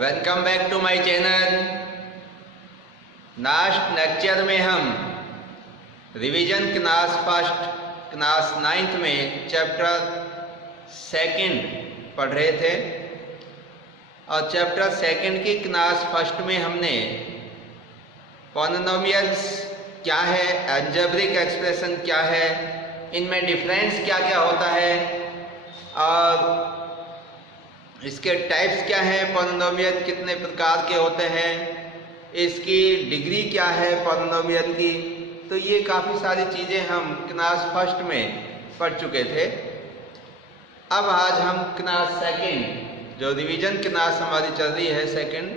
Welcome back to my channel. Last lecture में हम revision class first class 9th में chapter second पढ़ रहे थे और चैप्टर सेकंड की क्लास फर्स्ट में हमने पॉलिनोमियल्स क्या है, अलजेब्रिक एक्सप्रेशन क्या है, इनमें डिफरेंस क्या क्या होता है और इसके टाइप्स क्या हैं, पॉलिनोमियल कितने प्रकार के होते हैं, इसकी डिग्री क्या है पॉलिनोमियल की। तो ये काफ़ी सारी चीज़ें हम क्लास फर्स्ट में पढ़ चुके थे। अब आज हम क्लास सेकंड, जो रिवीजन क्लास हमारी चल रही है सेकंड,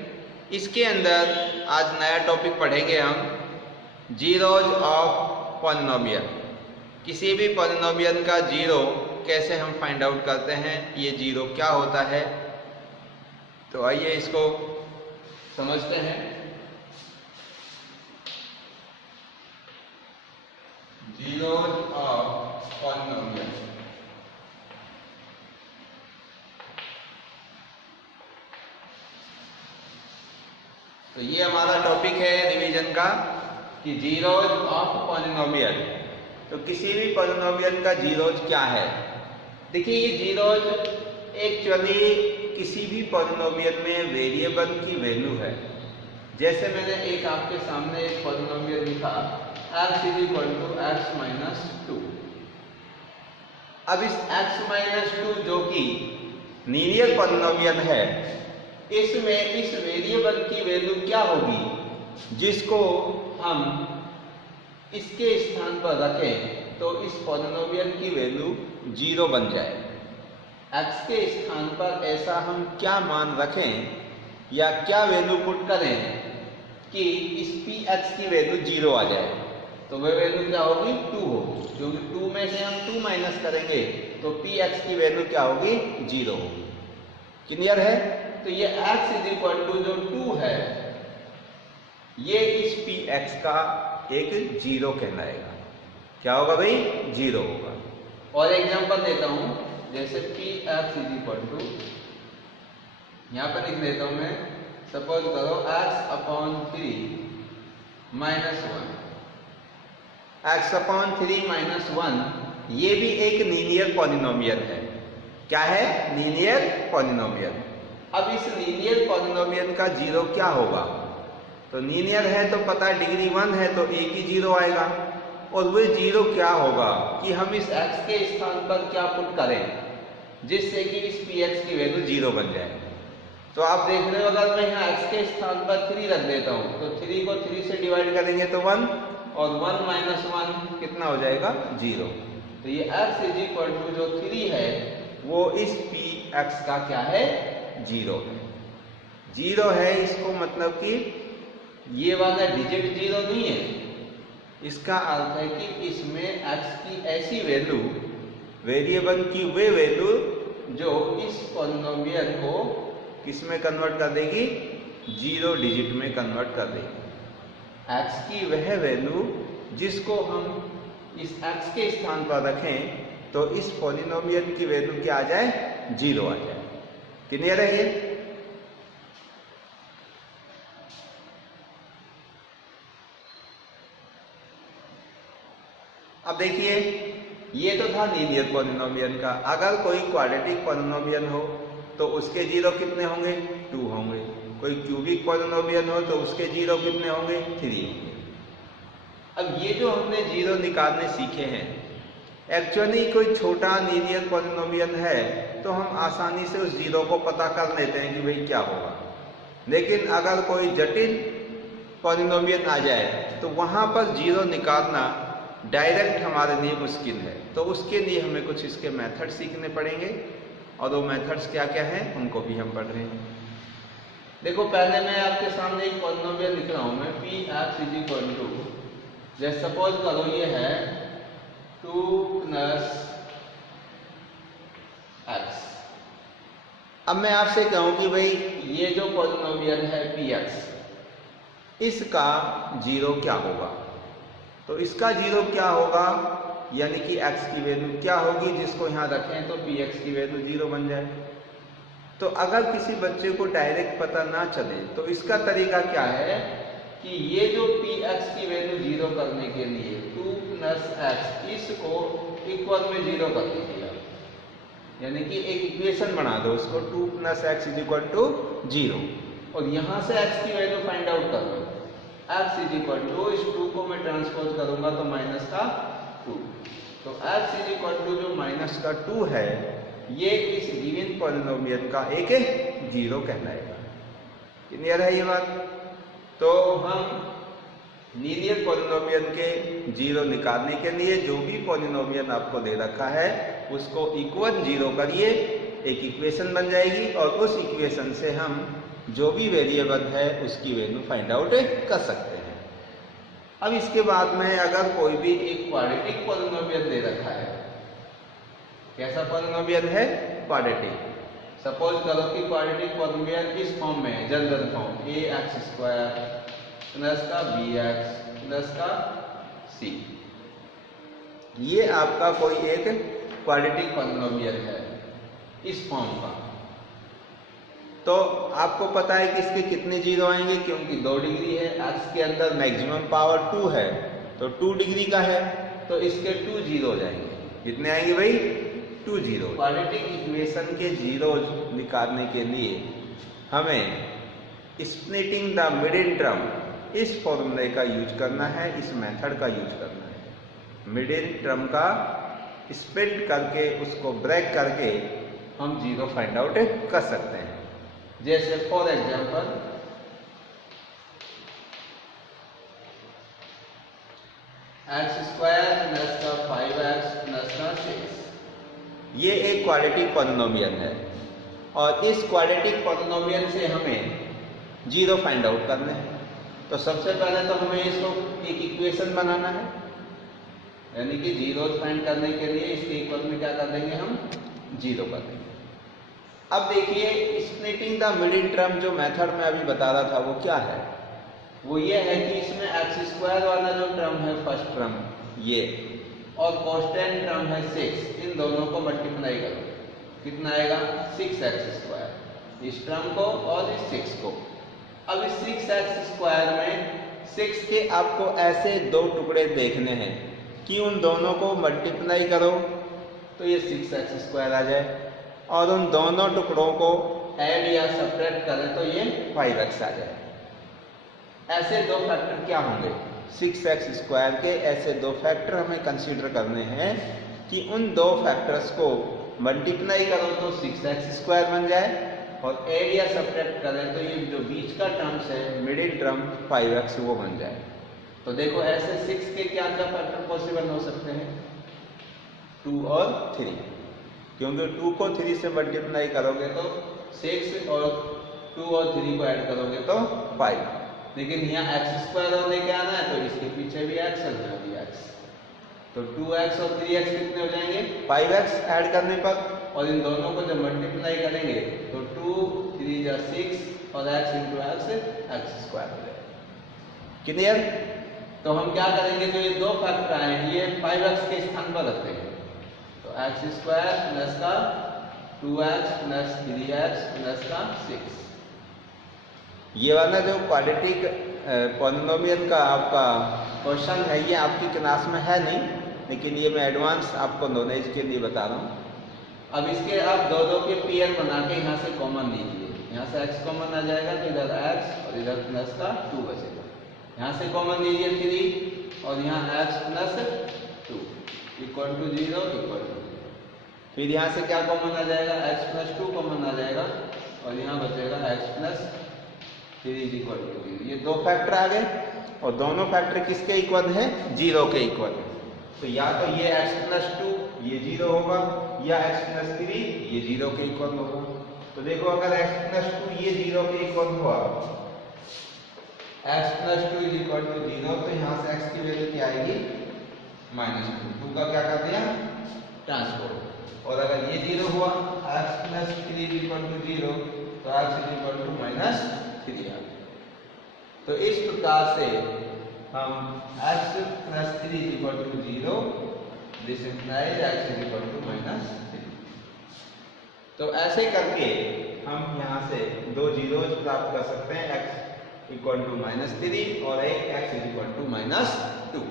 इसके अंदर आज नया टॉपिक पढ़ेंगे हम, जीरोज ऑफ पॉलिनोमियल। किसी भी पॉलिनोमियल का जीरो कैसे हम फाइंड आउट करते हैं, ये जीरो क्या होता है। तो आइए इसको समझते हैं। Zeros of polynomial. तो ये हमारा टॉपिक है रिवीजन का कि जीरोज ऑफ पॉलिनोमियल। तो किसी भी पॉलिनोमियल का जीरोज क्या है। देखिए, ये जीरोज एक्चुअली किसी भी पॉलिनोमियल में वेरिएबल की वैल्यू है। जैसे मैंने एक आपके सामने एक पॉलिनोमियल लिखा x = x - 2। अब इस x - 2 जो कि लीनियर पॉलिनोमियल है, इसमें इस वेरिएबल की वैल्यू क्या होगी, जिसको हम इसके स्थान पर रखें तो इस पॉलिनोमियल की वैल्यू 0 बन जाए। x के स्थान पर ऐसा हम क्या मान रखें या क्या वैल्यू पुट करें कि इस px की वैल्यू 0 आ जाए। तो वह वैल्यू क्या होगी, 2 होगी, क्योंकि 2 में से हम 2 माइनस करेंगे तो px की वैल्यू क्या होगी, 0 होगी। क्लियर है। तो ये x = जो 2 है, ये इस px का एक 0 कहलाएगा। क्या होगा भाई, 0 होगा। और एग्जांपल देता हूं, जैसे px = यहाँ पर लिख देता हूं मैं, सपोज करो x/3 - 1। x/3 - 1 ये भी एक लीनियर पॉलिनोमियल है। क्या है, लीनियर पॉलिनोमियल। अब इस लीनियर पॉलिनोमियल का 0 क्या होगा। तो लीनियर है तो पता है डिग्री 1 है तो एक ही 0 आएगा। और वो 0 क्या होगा कि हम इस x के स्थान पर क्या पुट करें जिससे कि इस px की वैल्यू 0 बन जाए। तो आप देख रहे हो, अगर मैं यहाँ x के स्थान पर 3 रख देता हूँ तो 3 को 3 से डिवाइड करेंगे तो 1, और 1 - 1 कितना हो जाएगा, 0। तो ये x जो 3 है वो इस px का क्या है, 0 है। 0 है, इसको मतलब कि ये वाला डिजिट 0 नहीं है। इसका अर्थ है कि इसमें x की ऐसी वैल्यू, वेरिएबल की वे वैल्यू जो इस पॉलिनोमियल को किस में कन्वर्ट कर देगी, 0 डिजिट में कन्वर्ट कर देगी। x की वह वैल्यू जिसको हम इस x के स्थान पर रखें तो इस पॉलिनोमियल की वैल्यू क्या आ जाए, 0 आ जाए। क्लियर है ये। अब देखिए, ये तो था लीनियर पॉलिनोमियल का। अगर कोई क्वाड्रेटिक पॉलिनोमियल हो तो उसके 0 कितने होंगे, 2 होंगे। कोई क्यूबिक पॉलिनोमियल हो तो उसके 0 कितने होंगे, 3 होंगे। अब ये जो हमने 0 निकालने सीखे हैं, एक्चुअली कोई छोटा लीनियर पॉलिनोमियल है तो हम आसानी से उस 0 को पता कर लेते हैं कि भाई क्या होगा। लेकिन अगर कोई जटिल पॉलिनोमियल आ जाए तो वहां पर 0 निकालना डायरेक्ट हमारे लिए मुश्किल है। तो उसके लिए हमें कुछ इसके मेथड सीखने पड़ेंगे, और वो मेथड्स क्या क्या हैं उनको भी हम पढ़ रहे हैं। देखो, पहले मैं आपके सामने एक पॉलिनोमियल लिख रहा हूं मैं, px = जैसे सपोज करो ये है 2 + x। अब मैं आपसे कहूं कि भाई ये जो पॉलिनोमियल है px, इसका 0 क्या होगा। तो इसका 0 क्या होगा, यानी कि x की वैल्यू क्या होगी जिसको यहाँ रखें तो px की वैल्यू 0 बन जाए। तो अगर किसी बच्चे को डायरेक्ट पता ना चले तो इसका तरीका क्या है कि ये जो पी एक्स की वैल्यू जीरो करने के लिए 2 प्लस एक्स इसको इक्वल में जीरो कर दीजिए, यानी कि एक इक्वेशन बना दो उसको 2 plus x is equal to zero, और यहाँ से एक्स की वैल्यू फाइंड आउट कर लो। एक्स इज इक्वल टू इस 2 को मैं ट्रांसपोज करूंगा तो माइनस का 2, तो एक्स इज इक्वल टू जो माइनस का 2 है ये इस गिवन पॉलिनोमियल का एक जीरो कहलाएगा। क्लियर है ये बात? तो हम लीनियर पॉलिनोमियल के जीरो निकालने के लिए जो भी पॉलिनोमियल आपको दे रखा है उसको इक्वल जीरो करिए, एक इक्वेशन बन जाएगी, और उस इक्वेशन से हम जो भी वेरिएबल है उसकी वैल्यू फाइंड आउट कर सकते हैं। अब इसके बाद में अगर कोई भी एक क्वाड्रेटिक पॉलिनोमियल दे रखा है, कैसा पॉलिनोमियल है? क्वाड्रेटिक। सपोज करो कि क्वाड्रेटिक पॉलिनोमियल इस फॉर्म में है, जनरल फॉर्म ए एक्स स्क्वायर प्लस का बी एक्स प्लस का सी, ये आपका कोई एक क्वाड्रेटिक पॉलिनोमियल है इस फॉर्म का। तो आपको पता है कि इसके कितने जीरो आएंगे, क्योंकि 2 डिग्री है, एक्स के अंदर मैक्सिमम पावर 2 है तो 2 डिग्री का है, तो इसके 2 जीरो हो जाएंगे। कितने आएंगे भाई? 2 जीरो। क्वाड्रेटिक इक्वेशन के जीरो निकालने के लिए हमें स्प्लिटिंग द मिडिल टर्म इस फॉर्मूले का यूज करना है, इस मेथड का यूज करना है। मिडिल टर्म का स्प्लिट करके उसको ब्रेक करके हम जीरो फाइंड आउट कर सकते हैं। जैसे for example x square plus का 5x प्लस का 6, ये एक क्वाड्रेटिक पॉलिनोमियल है, और इस क्वाड्रेटिक पॉलिनोमियल से हमें जीरो फाइंड आउट करना है। तो सबसे पहले तो हमें इसको एक इक्वेशन बनाना है, यानी कि जीरो फाइंड करने के लिए इसके इक्वल में क्या कर देंगे? हम जीरो कर देंगे। अब देखिए स्प्लिटिंग द मिडिल टर्म जो मेथड में अभी बता रहा था वो क्या है? वो ये है कि इसमें एक्स स्क्वायर वाला जो टर्म है फर्स्ट टर्म ये, और कांस्टेंट टर्म है 6, इन दोनों को मल्टीप्लाई करो, कितना आएगा? 6x स्क्वायर, इस टर्म को और इस 6 को। अब इस 6x स्क्वायर में 6 के आपको ऐसे 2 टुकड़े देखने हैं कि उन दोनों को मल्टीप्लाई करो तो ये 6x स्क्वायर आ जाए, और उन दोनों टुकड़ों को ऐड या सब्ट्रैक्ट करें तो ये 5x आ जाए। ऐसे 2 फैक्टर क्या होंगे? 6x स्क्वायर के ऐसे 2 फैक्टर हमें कंसीडर करने हैं कि उन 2 फैक्टर्स को मल्टीप्लाई करो तो 6x स्क्वायर बन जाए, और ऐड या सब्ट्रैक्ट करें तो ये जो बीच का टर्म्स है मिडिल टर्म 5x वो बन जाए। तो देखो ऐसे 6 के क्या क्या फैक्टर पॉसिबल हो सकते हैं? 2 और 3, क्योंकि 2 को 3 से मल्टीप्लाई करोगे तो 6, और 2 और 3 को ऐड करोगे तो 5, लेकिन यहाँ एक्स स्क्वायर और लेके आना है तो इसके पीछे भी एक्स और यहाँ भी एक्स, तो 2x और 3x कितने हो जाएंगे? 5x ऐड करने पर, और इन दोनों को जब मल्टीप्लाई करेंगे तो 2 3 या 6 और x इंटू एक्स स्क्वायर हो जाएगा। क्लियर? तो हम क्या करेंगे, जो ये 2 फैक्टर आए हैं ये 5x के स्थान पर रख देंगे, तो एक्स स्क्वायर प्लस का 2x प्लस 3x प्लस का 6। ये वाला जो क्वाड्रेटिक पॉलिनोमियल का आपका क्वेश्चन है ये आपकी क्लास में है नहीं, लेकिन ये मैं एडवांस आपको नॉलेज के लिए बता रहा हूँ। अब इसके आप 2 के पेयर बना के यहाँ से कॉमन लीजिए, यहाँ से x कॉमन आ जाएगा तो इधर x और इधर प्लस का 2 बचेगा। यहाँ से कॉमन लीजिए 3 और यहाँ x plus 2 equal to 0 equal to 0। फिर यहाँ से क्या कॉमन आ जाएगा? x प्लस 2 कॉमन आ जाएगा, और यहाँ बचेगा x प्लस 3 इक्वल टू 0। ये 2 फैक्टर आ गए, और दोनों फैक्टर किसके इक्वल है? 0 के इक्वल। तो या तो ये x प्लस 2 ये 0 होगा, या x प्लस 3 ये 0 के इक्वल होगा। तो देखो अगर x प्लस 2 ये 0 के इक्वल हुआ, x plus 2 is equal to 0, तो यहाँ से x की वैल्यू क्या आएगी? -2। 2 का क्या कर दिया? ट्रांसपोज। और अगर ये 0 हुआ, x plus 3 is equal to 0, तो x इज इक्वल टू -3 आ गया। तो इस प्रकार से हम x plus 3 is equal to 0, this implies x is equal to -3। तो ऐसे करके हम यहाँ से दो जीरोज प्राप्त कर सकते हैं, x इक्वल टू -3 और एक x इक्वल टू -2।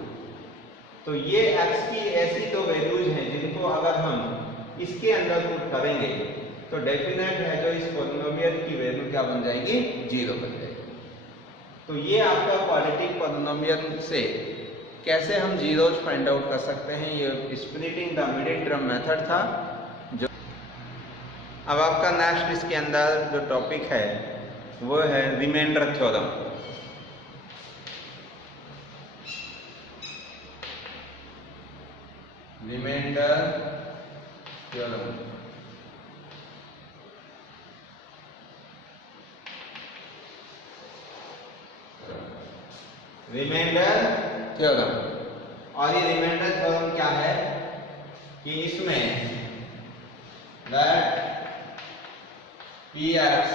तो ये x की ऐसी दो वैल्यूज हैं जिनको अगर हम इसके अंदर पुट करेंगे तो डेफिनेट है जो इस पॉलिनोमियल की वैल्यू क्या बन जाएगी, 0 बन जाएगी। तो ये आपका क्वाड्रेटिक पॉलिनोमियल से कैसे हम जीरोज फाइंड आउट कर सकते हैं, ये splitting the middle term method था। जो अब आपका नेक्स्ट इसके अंदर जो टॉपिक है वो है रिमाइंडर थ्योरम। रिमाइंडर थ्योरम और ये रिमाइंडर थ्योरम क्या है कि इसमें that Px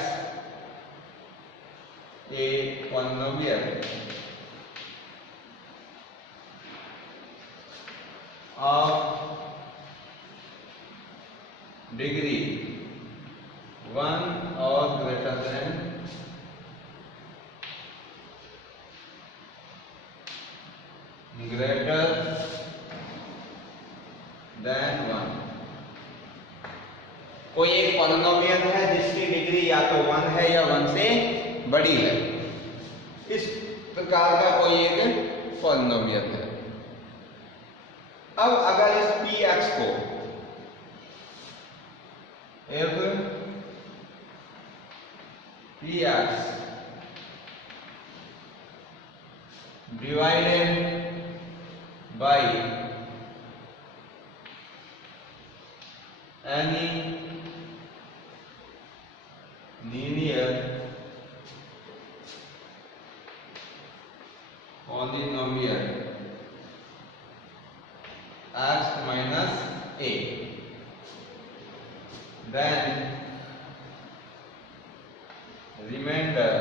a polynomial of degree 1 or greater than one. कोई एक पॉलिनोमियल है जिसकी डिग्री या तो 1 है या 1 से बड़ी है, इस प्रकार का कोई एक पॉलिनोमियल है। अब अगर इस Px को Px divided by any linear polynomial x minus a, then remainder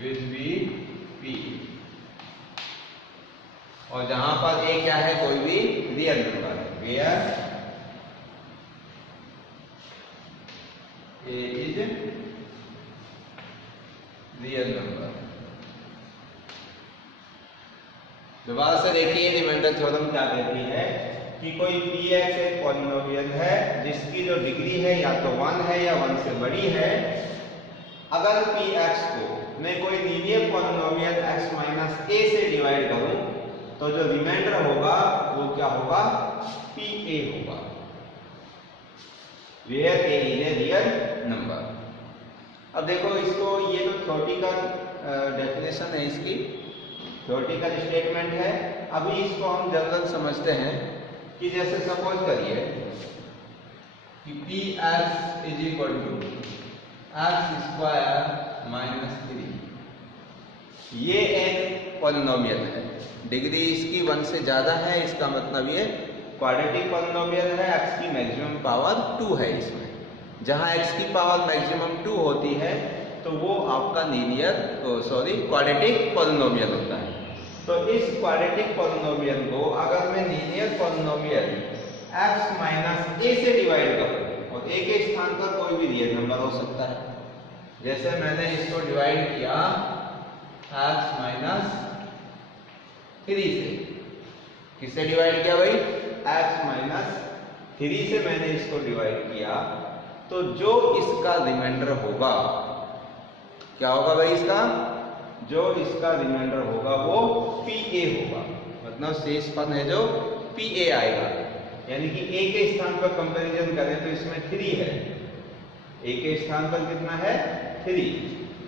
will be p, और जहां पर a क्या है, कोई भी रियल नंबर है, where a is real number. दोबारा से देखिए रिमाइंडर थ्योरम क्या कहती है कि कोई Px एक पॉलिनोमियल है जिसकी जो डिग्री है या तो 1 है या 1 से बड़ी है। अगर Px को मैं कोई linear polynomial x minus a से डिवाइड करूं तो जो रिमाइंडर होगा वो क्या होगा, Pa होगा, where a is a real number. अब देखो इसको, ये तो थ्योरेटिकल डेफिनेशन है, इसकी थ्योरेटिकल स्टेटमेंट है। अभी इसको हम जनरल समझते हैं कि जैसे सपोज करिए कि Px is equal to x square -3, ये एक पॉलिनोमियल है, डिग्री इसकी 1 से ज्यादा है, इसका मतलब ये क्वाड्रेटिक पॉलिनोमियल है, x की मैक्सिमम पावर 2 है इसमें। जहां x की पावर मैक्सिमम 2 होती है तो वो आपका क्वाड्रेटिक पॉलिनोमियल होता है। तो इस क्वाड्रेटिक पॉलिनोमियल को अगर मैं linear polynomial x minus a से डिवाइड करूं और a के स्थान पर कोई भी रियल नंबर हो सकता है, जैसे मैंने इसको डिवाइड किया x माइनस 3 से, किससे डिवाइड किया भाई, x माइनस 3 से मैंने इसको डिवाइड किया, तो जो इसका रिमाइंडर होगा, क्या होगा भाई, इसका जो इसका रिमाइंडर होगा वो Pa होगा, मतलब शेष पद है जो Pa आएगा। यानी कि a के स्थान पर कंपैरिजन करें तो इसमें 3 है, a के स्थान पर कितना है, 3,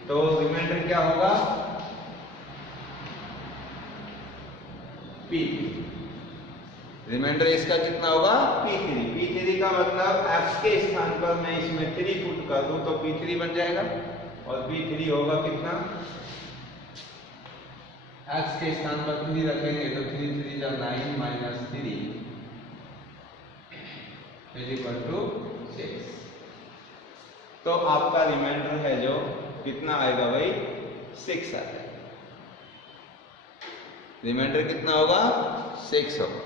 तो रिमाइंडर क्या होगा, P3। रिमाइंडर इसका कितना होगा, P3। P3 का मतलब x के स्थान पर मैं इसमें 3 पुट कर दूं तो P3 बन जाएगा, और P3 होगा कितना, x के स्थान पर 3 रखेंगे तो 3 3 जा 9 माइनस 3 इज इक्वल टू 6। तो आपका रिमाइंडर है जो कितना आएगा भाई, 6 आएगा। रिमाइंडर कितना होगा, 6 होगा।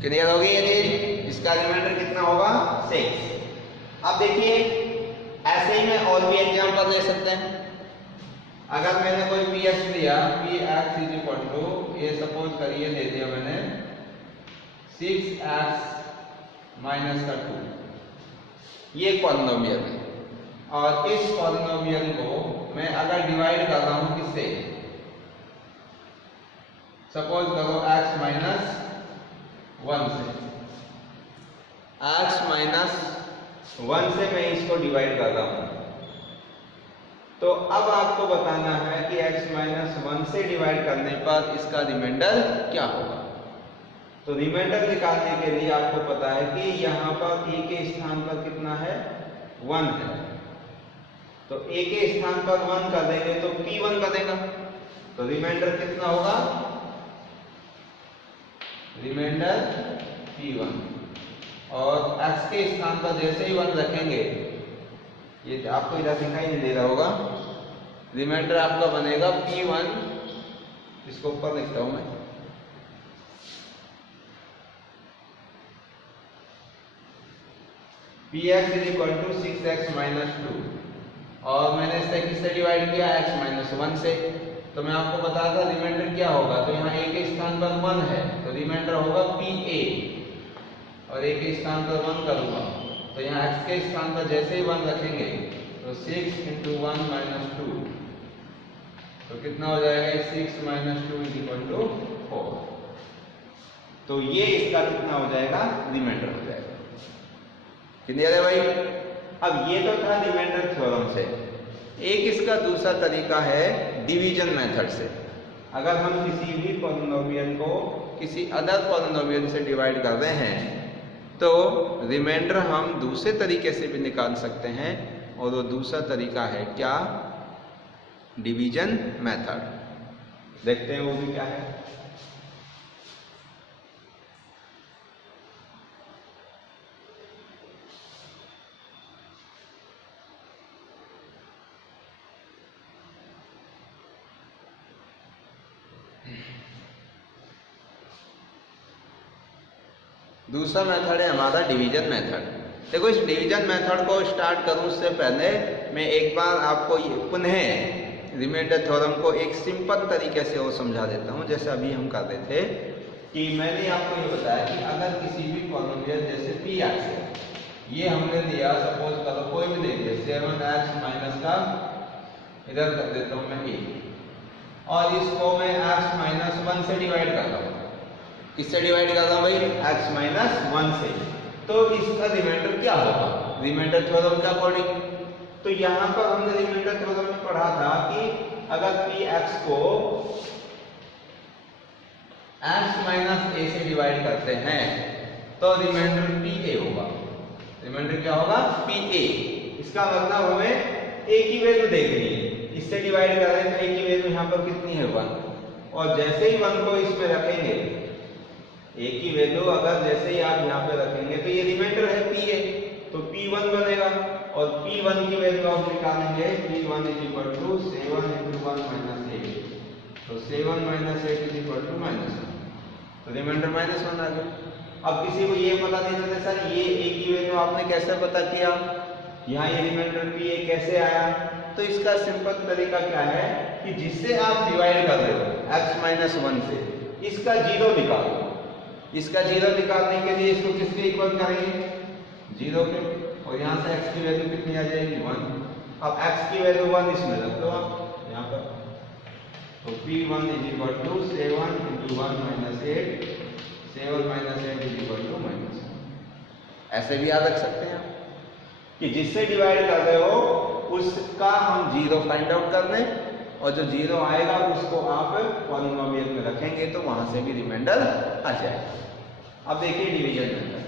क्लियर होगी ये चीज? इसका रिमाइंडर कितना होगा? 6। अब देखिए ऐसे ही मैं और भी एग्जांपल ले सकते हैं। अगर मैंने कोई px लिया, px इज इक्वल टू, ये सपोज करिए दे दिया मैंने 6x माइनस का 2, ये पॉलिनोमियल है। और इस पॉलिनोमियल को मैं अगर डिवाइड कर रहा हूं किससे, सपोज करो x माइनस 1 से, x माइनस 1 से मैं इसको डिवाइड कर रहा हूं। तो अब आपको बताना है कि x माइनस 1 से डिवाइड करने पर इसका रिमाइंडर क्या होगा। तो रिमाइंडर निकालने के लिए आपको पता है कि यहाँ पर a के स्थान पर कितना है? 1 है। तो a के स्थान पर 1 कर देंगे तो p1 बनेगा। तो रिमाइंडर कितना होगा? Reminder p1। और x के स्थान पर जैसे ही 1 रखेंगे, ये आपको इधर दिखाई नहीं दे रहा होगा, रिमाइंडर आपका बनेगा p1, इसको ऊपर लिखता हूं मैं, px is equal to 6x minus 2, और मैंने इसे किससे डिवाइड किया? x माइनस 1 से। तो मैं आपको बता था रिमाइंडर क्या होगा। तो यहाँ a के स्थान पर 1 है तो रिमाइंडर होगा pa, और a के स्थान पर 1 करूंगा तो यहाँ x के स्थान पर जैसे ही 1 रखेंगे तो 6 इंटू 1 माइनस 2, तो कितना हो जाएगा? 6 माइनस 2 इज इक्वल टू 4। तो ये इसका कितना हो जाएगा? रिमाइंडर हो जाएगा। क्लियर है भाई? अब ये तो था रिमाइंडर थ्योरम से। एक इसका दूसरा तरीका है डिवीजन मेथड से। अगर हम किसी भी पॉलिनोमियल को किसी अदर पॉलिनोमियल से डिवाइड कर रहे हैं तो रिमाइंडर हम दूसरे तरीके से भी निकाल सकते हैं, और वो दूसरा तरीका है क्या? Division method. देखते हैं वो भी क्या है। दूसरा मेथड है हमारा डिवीजन मेथड। देखो इस डिवीजन मेथड को स्टार्ट करूं उससे पहले मैं एक बार आपको पुनः रिमाइंडर थ्योरम को एक सिंपल तरीके से और समझा देता हूं। जैसे अभी हम कर रहे थे कि मैंने आपको ये बताया कि अगर किसी भी पॉलिनोमियल जैसे px है, ये हमने दिया, सपोज करो कोई भी दे दिया 7x माइनस का, इधर कर देता हूं मैं a, और इसको मैं x माइनस 1 से डिवाइड करता हूं। किससे डिवाइड कर रहा हूं भाई? x माइनस 1 से। तो इसका रिमाइंडर क्या होगा? रिमाइंडर थ्योरम के अकॉर्डिंग। तो यहाँ पर हमने रिमाइंडर थ्योरम में पढ़ा था कि अगर px को x माइनस a से डिवाइड करते हैं तो रिमाइंडर pa होगा। रिमाइंडर क्या होगा? pa। इसका मतलब हमें a की वैल्यू देखनी है, इससे डिवाइड कर रहे हैं तो a की वैल्यू यहाँ पर कितनी है? 1। और जैसे ही 1 को इसमें रखेंगे, a की वैल्यू अगर जैसे ही आप यहाँ पे रखेंगे तो ये रिमाइंडर है pa, तो p1 बनेगा। और p1 की वैल्यू आप निकालेंगे, p1 is equal to 7 into 1 minus 8, तो 7 माइनस 8 इज इक्वल टू -1, तो रिमाइंडर -1 आ गया। अब किसी को ये पता नहीं चलता सर ये a की वैल्यू आपने कैसे पता किया, यहाँ ये रिमाइंडर pa कैसे आया? तो इसका सिंपल तरीका क्या है कि जिससे आप डिवाइड कर रहे हो x माइनस 1 से, इसका जीरो निकालो। इसका जीरो निकालने के लिए इसको किसके इक्वल करेंगे? 0 के, और यहाँ से x की वैल्यू कितनी आ जाएगी? 1। अब x की वैल्यू 1 इसमें रख दो आप यहाँ पर, तो p1 is equal to 7 into 1 minus 8, 7 minus 8 is equal to -1। ऐसे भी याद रख सकते हैं कि जिससे डिवाइड कर रहे हो उसका हम जीरो फाइंड आउट कर लें, और जो जीरो आएगा उसको आप पॉलिनोमियल में रखेंगे तो वहां से भी रिमाइंडर आ जाएगा। अब देखिए डिवीजन मेथड।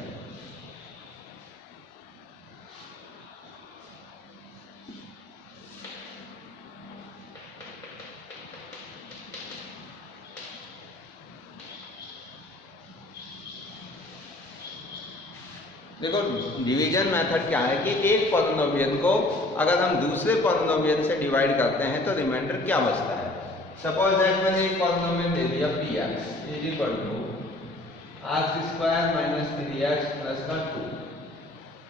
देखो डिवीजन मेथड क्या है कि एक पॉलिनोमियल को अगर हम दूसरे पॉलिनोमियल से डिवाइड करते हैं तो रिमाइंडर क्या बचता है। सपोज दैट मैंने एक पॉलिनोमियल दे दिया px is equal to x² minus 3x plus का 2,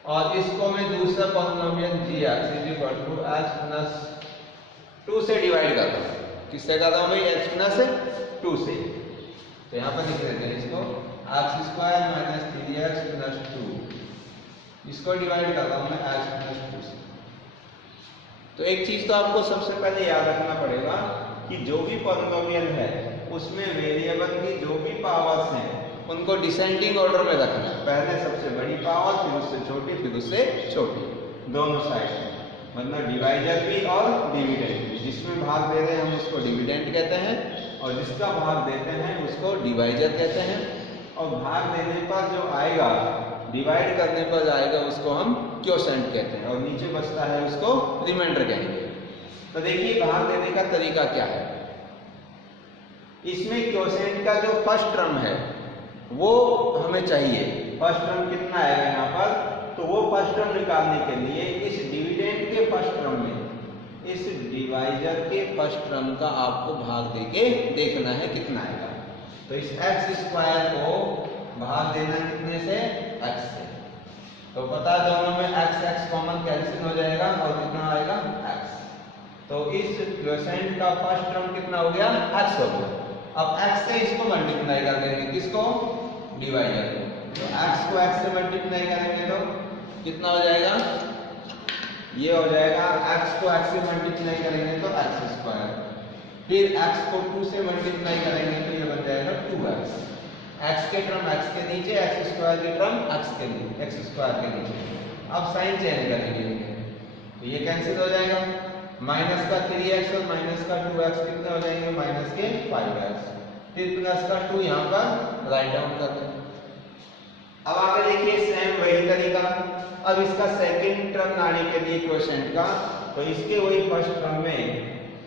और इसको मैं दूसरा polynomial gx is equal to x plus 2 से डिवाइड करता हूँ। किससे करता हूँ भाई? x प्लस 2 से। तो यहाँ पर लिख देते हैं इसको x² माइनस 3x प्लस 2, इसको डिवाइड करता हूँ मैं x प्लस 2 से। तो एक चीज तो आपको सबसे पहले याद रखना पड़ेगा कि जो भी पॉलिनोमियल है उसमें वेरिएबल की जो भी पावर्स हैं उनको डिसेंडिंग ऑर्डर में रखना है। पहले सबसे बड़ी पावर, फिर उससे छोटी, फिर उससे छोटी, दोनों साइड में, मतलब डिवाइजर भी और डिविडेंड भी। जिसमें भाग दे रहे हैं हम उसको डिविडेंड कहते हैं, और जिसका भाग देते हैं उसको डिवाइजर कहते हैं। और भाग देने पर जो आएगा, डिवाइड करने पर आएगा, उसको हम क्वोशेंट कहते हैं, और नीचे बचता है उसको रिमाइंडर कहेंगे। तो देखिए भाग देने का तरीका क्या है। इसमें क्वोशेंट का जो फर्स्ट टर्म है वो हमें चाहिए। फर्स्ट टर्म कितना आएगा यहाँ पर, तो वो फर्स्ट टर्म निकालने के लिए इस डिविडेंड के फर्स्ट टर्म में इस डिवाइजर के फर्स्ट टर्म का आपको भाग देके देखना है कितना आएगा। तो इस x² को भाग देना कितने से? x से। तो पता है दोनों में x कॉमन कैंसिल हो जाएगा और कितना आएगा? x। तो इस क्वोशेंट का फर्स्ट टर्म कितना हो गया? x हो गया। अब x से इसको मल्टीप्लाई कर देंगे, किसको? डिवाइजर को। तो x को x से मल्टीप्लाई करेंगे तो कितना हो जाएगा? ये हो जाएगा x को x से मल्टीप्लाई करेंगे तो x², फिर x को 2 से मल्टीप्लाई करेंगे तो ये बन जाएगा 2x। x के टर्म x के नीचे, x² के टर्म x के नीचे, x² के नीचे। अब साइन चेंज करेंगे तो ये कैंसिल हो जाएगा। माइनस का 3x और माइनस का 2x कितने हो जाएंगे? माइनस के 5x, फिर प्लस का 2 यहाँ पर राइट डाउन कर दें। अब आगे देखिए सेम वही तरीका। अब इसका सेकंड टर्म लाने के लिए क्वोशेंट का, तो इसके वही फर्स्ट टर्म में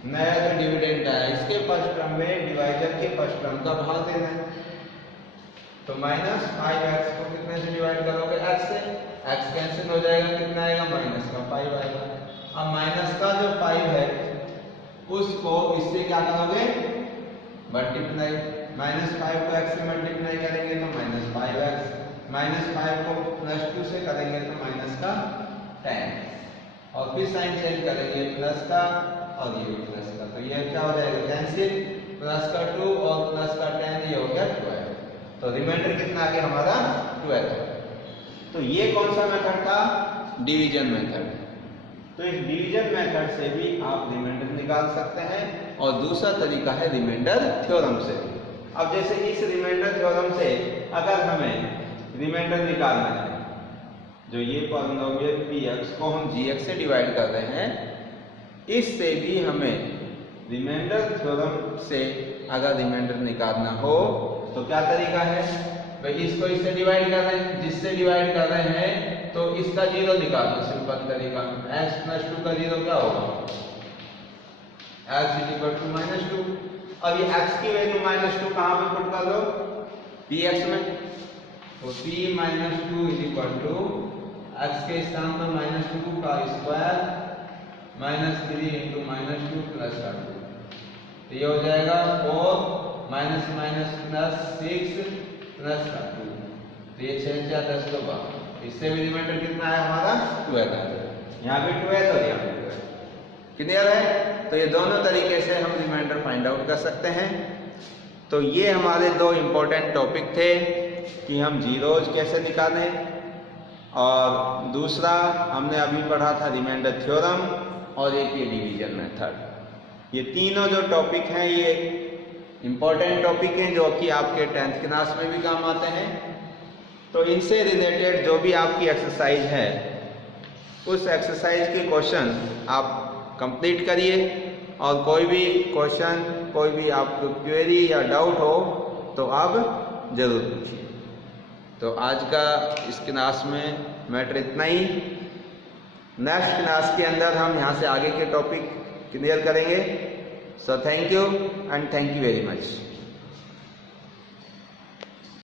नया जो डिविडेंड आया इसके फर्स्ट टर्म में डिवाइजर के फर्स्ट टर्म का भाग देना है। तो माइनस 5x को कितने से डिवाइड करोगे? x से। x कैंसिल हो जाएगा, कितना आएगा? माइनस का 5 आएगा। अब माइनस का जो 5 है उसको इससे क्या करोगे? मल्टीप्लाई। माइनस 5 को x से मल्टीप्लाई करेंगे तो माइनस 5x, माइनस 5 को प्लस 2 से करेंगे तो माइनस का 10, और फिर साइन चेंज करेंगे प्लस का और ये प्लस का। तो ये क्या हो जाएगा? कैंसिल। प्लस का 2 और प्लस का 10, ये हो गया 12। तो रिमाइंडर कितना आ गया हमारा? 12। तो ये कौन सा मेथड था? Division method. तो इस डिवीजन मेथड से भी आप रिमाइंडर निकाल सकते हैं, और दूसरा तरीका है रिमाइंडर थ्योरम से। अब जैसे इस रिमाइंडर थ्योरम से अगर हमें रिमाइंडर निकालना है, जो ये पॉलिनोमियल px को हम gx से डिवाइड कर रहे हैं, इससे भी हमें रिमाइंडर थ्योरम से अगर रिमाइंडर निकालना हो तो क्या तरीका है भाई? इसको इससे डिवाइड कर रहे हैं, जिससे डिवाइड कर रहे हैं तो इसका जीरो निकाल दो। सिंपल तरीका, x प्लस 2 का जीरो क्या होगा? x is equal to -2। अब ये x की वैल्यू -2 कहाँ पे पुट कर दो? px में। तो p -2 is equal to x के स्थान पर -2 का स्क्वायर -3 इंटू -2 प्लस का 2। तो ये हो जाएगा 4 माइनस माइनस प्लस 6 प्लस का 2। तो ये 6 4 10 तो 12। इससे भी रिमाइंडर कितना है हमारा? 12 आ जाएगा। यहाँ भी 12 और यहाँ भी 12। क्लियर है? तो ये दोनों तरीके से हम रिमाइंडर फाइंड आउट कर सकते हैं। तो ये हमारे दो इम्पोर्टेंट टॉपिक थे कि हम जीरोज कैसे निकालें, और दूसरा हमने अभी पढ़ा था रिमाइंडर थ्योरम, और एक ये डिवीजन मेथड। ये तीनों जो टॉपिक हैं ये इम्पोर्टेंट टॉपिक हैं जो कि आपके 10th क्लास में भी काम आते हैं। तो इनसे रिलेटेड जो भी आपकी एक्सरसाइज है उस एक्सरसाइज के क्वेश्चन आप कंप्लीट करिए, और कोई भी क्वेश्चन, कोई भी आपको क्वेरी या डाउट हो तो आप ज़रूर पूछिए। तो आज का इस क्लास में मैटर इतना ही। नेक्स्ट क्लास के अंदर हम यहाँ से आगे के टॉपिक क्लियर करेंगे। So thank you and thank you very much.